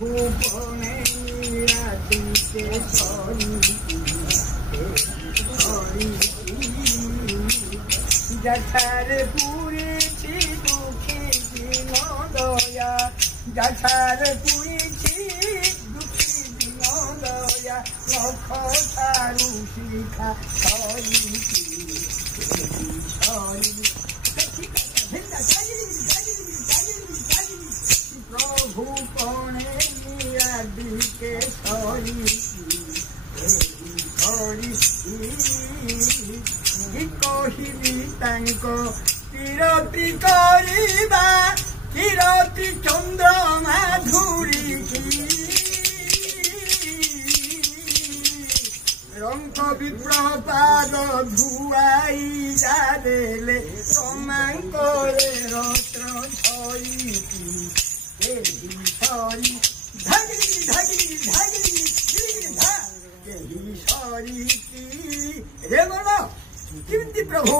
जठार पूरी थी दुखी दिन दया जठार पूरी थी दुखी दिन दया लख तारू शिखा प्रभु कणे के कहबी किरती करिबा किरती चंद्रमा धूरिकी रंग विप्रपाद धुआई जादेले रमांकरे रत्र धरिकी केमती प्रभु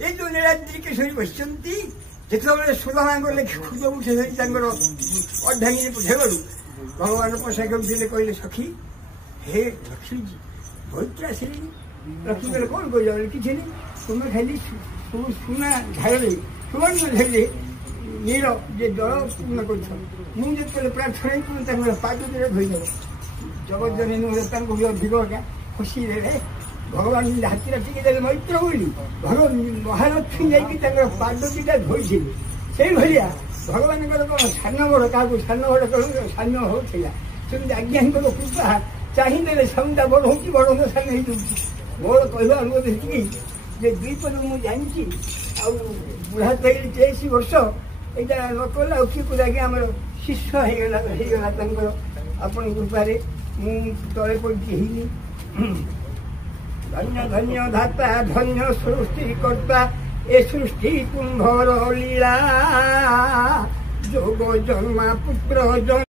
ये जो नीलाद्री केशरी बसती जिते सुदामा गले खुद उठे अर्धांगी बुझेगलु भगवान पोषाक उठे कहले सखी हे लक्ष्मी जी बहुत आसिले लक्ष्मी कहले कौन कह किसी नहीं तुम्हें खाली सुना झाड़े सुवर्ण झाड़े नील जे जल पूर्ण कर प्रार्थना पूर्ण पाद धोईदेव जगत जननी अधिक क्या खुशी रे भगवान हाथी टिके मैत्र बोली भगवान महालक्ष्मी जाकर पाद दुटा धोई से भाया भगवान कौन सान बड़ क्या सान बड़ कह सान होता सेमती आज्ञा कृपा चाहिए समुदा बड़ हो बड़ हो सान हो मोर कहवा अनुरोध ये द्विपद मुझे जानी बुढ़ा तो 83 वर्ष यहाँ न कला कि पूरा आम शिष्य होगला आपण कृपार तले पड़ी धन्य धन्य धाता धन्य सृष्टिकर्ता ए सृष्टि कुंभर लीला जोग जन्मा पुत्र